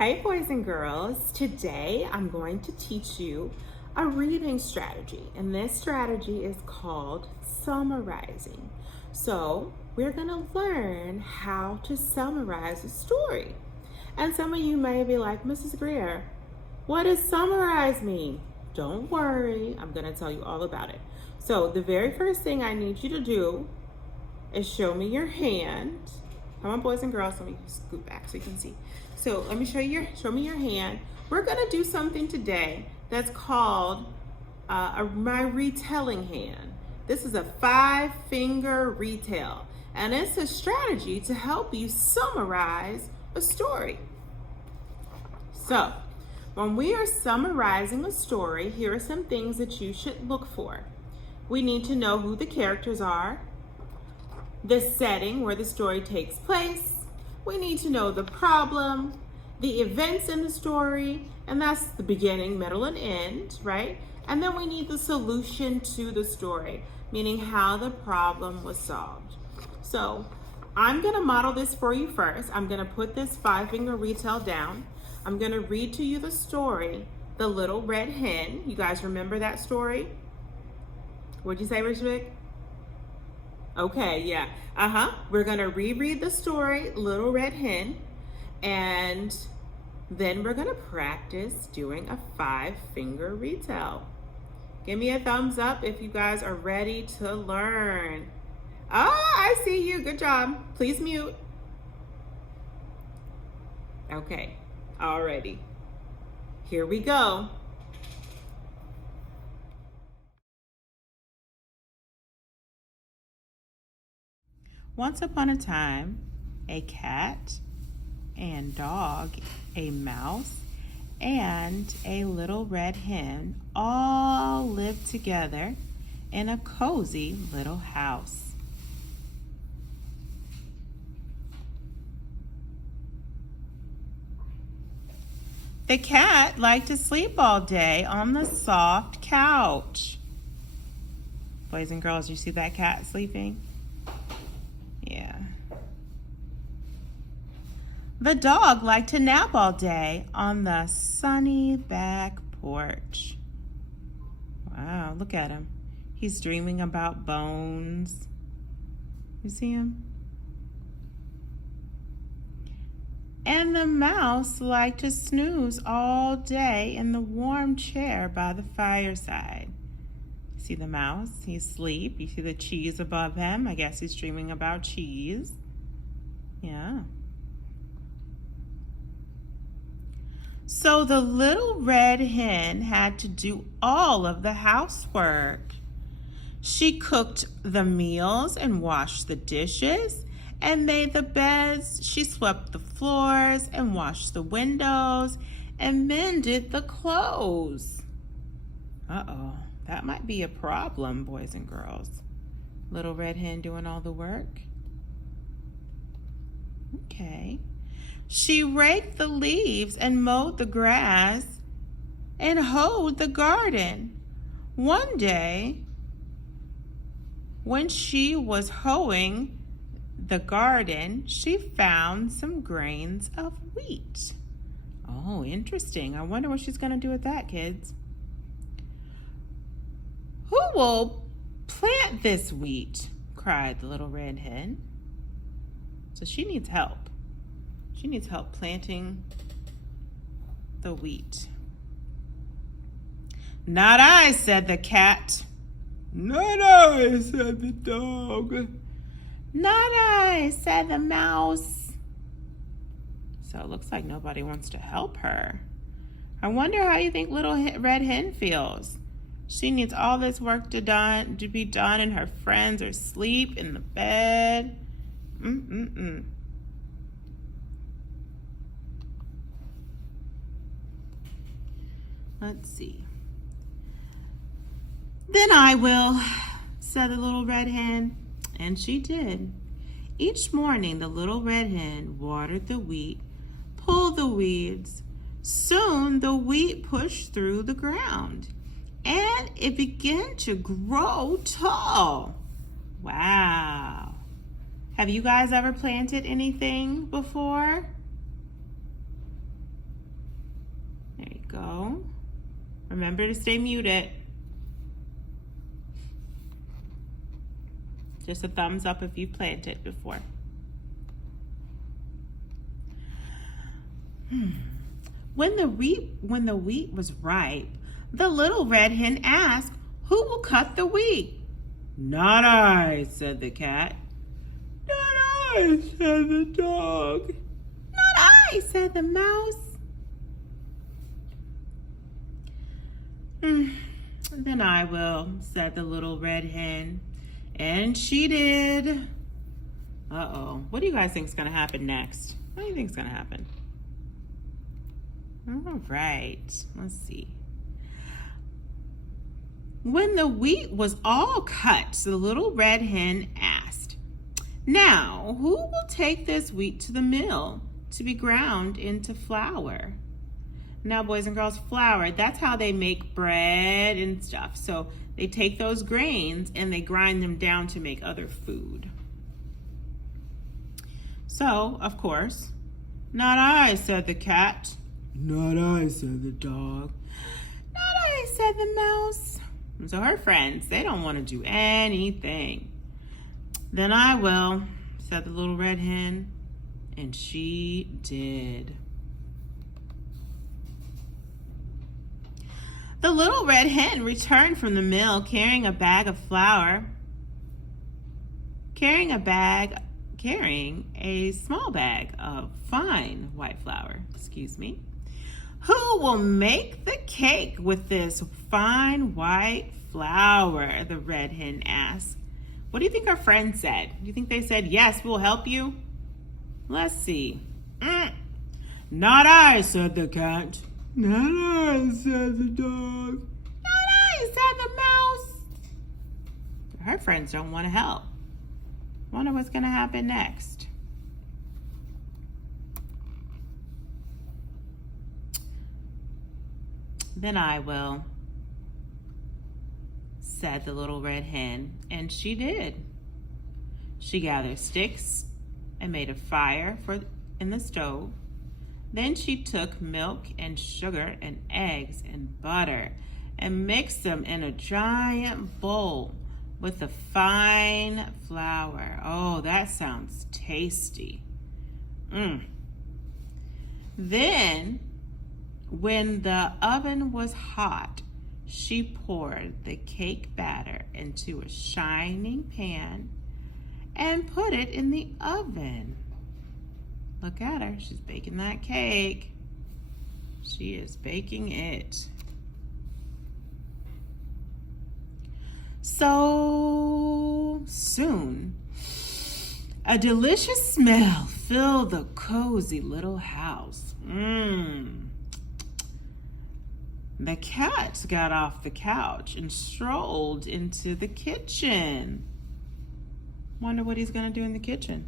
Hey boys and girls, today I'm going to teach you a reading strategy, and this strategy is called summarizing. So we're going to learn how to summarize a story. And some of you may be like, Mrs. Greer, what does summarize mean? Don't worry, I'm going to tell you all about it. So the very first thing I need you to do is show me your hand. Come on, boys and girls, let me scoot back so you can see. So let me show me your hand. We're gonna do something today that's called my retelling hand. This is a 5-finger retell, and it's a strategy to help you summarize a story. So when we are summarizing a story, here are some things that you should look for. We need to know who the characters are, the setting where the story takes place. We need to know the problem, the events in the story, and that's the beginning, middle, and end, right? And then we need the solution to the story, meaning how the problem was solved. So I'm gonna model this for you first. I'm gonna put this 5-finger retell down. I'm gonna read to you the story, The Little Red Hen. You guys remember that story? What'd you say, Rich Vic? Okay, yeah. We're gonna reread the story, Little Red Hen, and then we're gonna practice doing a 5-finger retell. Give me a thumbs up if you guys are ready to learn. Oh, I see you. Good job. Please mute. Okay, alrighty. Here we go. Once upon a time, a cat and dog, a mouse, and a little red hen all lived together in a cozy little house. The cat liked to sleep all day on the soft couch. Boys and girls, you see that cat sleeping? Yeah. The dog liked to nap all day on the sunny back porch. Wow, look at him. He's dreaming about bones. You see him? And the mouse liked to snooze all day in the warm chair by the fireside. See the mouse? He's asleep. You see the cheese above him? I guess he's dreaming about cheese. Yeah. So the little red hen had to do all of the housework. She cooked the meals and washed the dishes and made the beds. She swept the floors and washed the windows and mended the clothes. Uh-oh. That might be a problem, boys and girls. Little red hen doing all the work. Okay. She raked the leaves and mowed the grass and hoed the garden. One day, when she was hoeing the garden, she found some grains of wheat. Oh, interesting. I wonder what she's going to do with that, kids. Who will plant this wheat? Cried the little red hen. So she needs help. She needs help planting the wheat. Not I, said the cat. Not I, said the dog. Not I, said the mouse. So it looks like nobody wants to help her. I wonder how you think little red hen feels. She needs all this work to be done, and her friends are asleep in the bed. Let's see. Then I will, said the little red hen, and she did. Each morning, the little red hen watered the wheat, pulled the weeds. Soon, the wheat pushed through the ground, and it began to grow tall. Wow. Have you guys ever planted anything before? you go. Remember to stay muted. Just a thumbs up if you've planted before. When the wheat was ripe, the little red hen asked, "Who will cut the wheat?" "Not I," said the cat. "Not I," said the dog. "Not I," said the mouse. "Then I will," said the little red hen. And she did. Uh-oh. What do you guys think is going to happen next? What do you think is going to happen? All right. Let's see. When the wheat was all cut, the little red hen asked, "Now, who will take this wheat to the mill to be ground into flour?" Now, boys and girls, flour, that's how they make bread and stuff. So they take those grains and they grind them down to make other food. So, of course, "Not I," said the cat. "Not I," said the dog. "Not I," said the mouse. And so her friends, they don't want to do anything. "Then I will," said the little red hen. And she did. The little red hen returned from the mill carrying a bag of flour, carrying a small bag of fine white flour, "Who will make the cake with this fine white flour?" the red hen asked. What do you think our friends said? Do you think they said, "Yes, we'll help you"? Let's see. "Not I," said the cat. "Not I," said the dog. "Not I," said the mouse. Her friends don't want to help. Wonder what's going to happen next. "Then I will," said the little red hen, and she did. She gathered sticks and made a fire in the stove. Then she took milk and sugar and eggs and butter and mixed them in a giant bowl with the fine flour. Oh, that sounds tasty. Then, when the oven was hot, she poured the cake batter into a shining pan and put it in the oven. Look at her, she's baking that cake. She is baking it. So soon, a delicious smell filled the cozy little house. The cat got off the couch and strolled into the kitchen. Wonder what he's gonna do in the kitchen.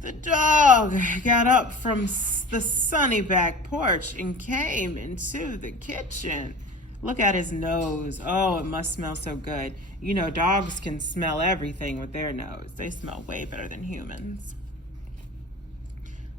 The dog got up from the sunny back porch and came into the kitchen. Look at his nose. Oh, it must smell so good. You know, dogs can smell everything with their nose. They smell way better than humans.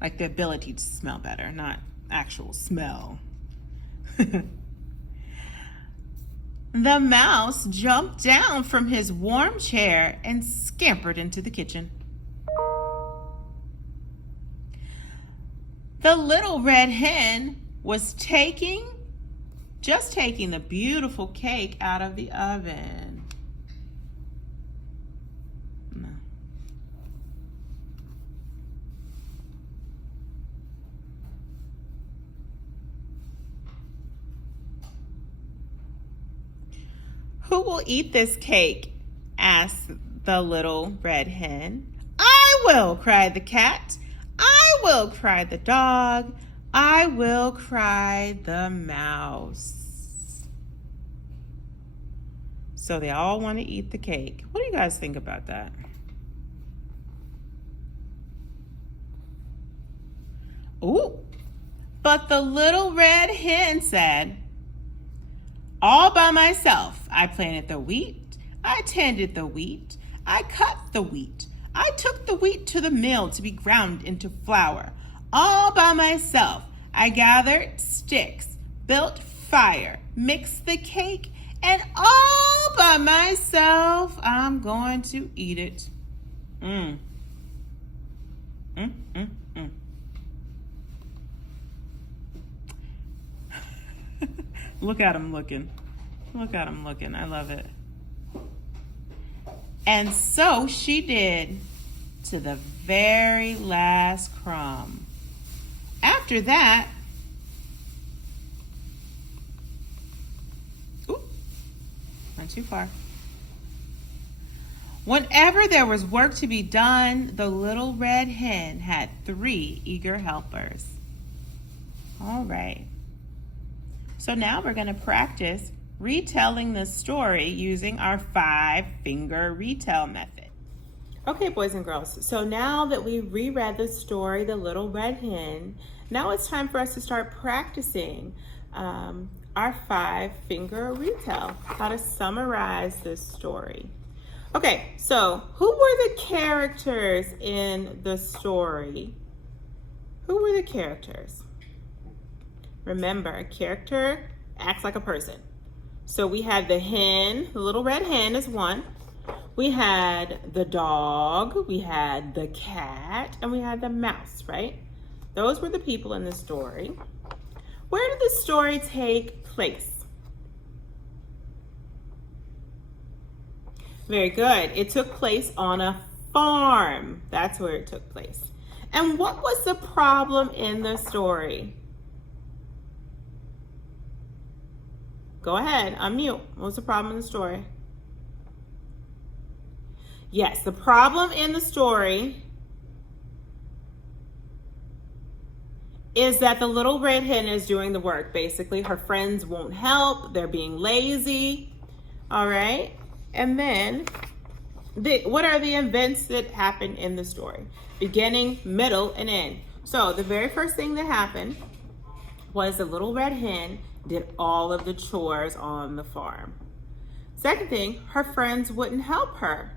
Like the ability to smell better, not actual smell. The mouse jumped down from his warm chair and scampered into the kitchen. The little red hen was just taking the beautiful cake out of the oven. "Who will eat this cake?" asked the little red hen. "I will," cried the cat. "I will," cried the dog. "I will," cried the mouse. So they all want to eat the cake. What do you guys think about that? Ooh, but the little red hen said, "All by myself, I planted the wheat, I tended the wheat, I cut the wheat, I took the wheat to the mill to be ground into flour. All by myself, I gathered sticks, built fire, mixed the cake, and all by myself, I'm going to eat it. Mm. Mm, mm, mm. Look at him looking. Look at him looking. I love it. And so she did, to the very last crumb. After that, went too far. Whenever there was work to be done, the little red hen had 3 eager helpers. All right. So now we're going to practice retelling the story using our 5-finger retell method. Okay, boys and girls, so now that we reread the story, The Little Red Hen, now it's time for us to start practicing our 5-finger retell, how to summarize this story. Okay, so who were the characters in the story? Who were the characters? Remember, a character acts like a person. So we had the hen, the little red hen is one. We had the dog, we had the cat, and we had the mouse, right? Those were the people in the story. Where did the story take place? Very good. It took place on a farm. That's where it took place. And what was the problem in the story? Go ahead, unmute. What was the problem in the story? Yes, the problem in the story is that the little red hen is doing the work. Basically, her friends won't help. They're being lazy. All right. And then, what are the events that happen in the story? Beginning, middle, and end. So the very first thing that happened was the little red hen did all of the chores on the farm. Second thing, her friends wouldn't help her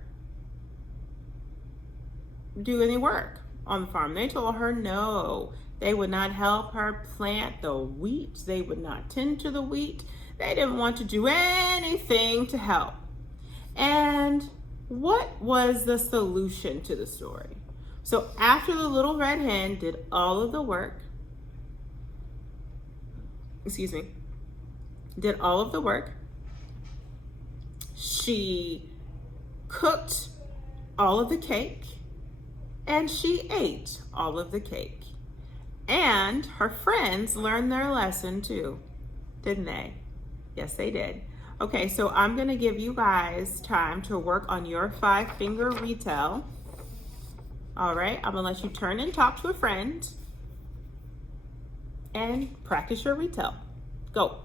do any work on the farm. They told her no. They would not help her plant the wheat. They would not tend to the wheat. They didn't want to do anything to help. And what was the solution to the story? So after the little red hen did all of the work, did all of the work, she cooked all of the cake, and she ate all of the cake. And her friends learned their lesson too, didn't they? Yes, they did. Okay, so I'm gonna give you guys time to work on your 5-finger retell. All right, I'm gonna let you turn and talk to a friend and practice your retell. Go.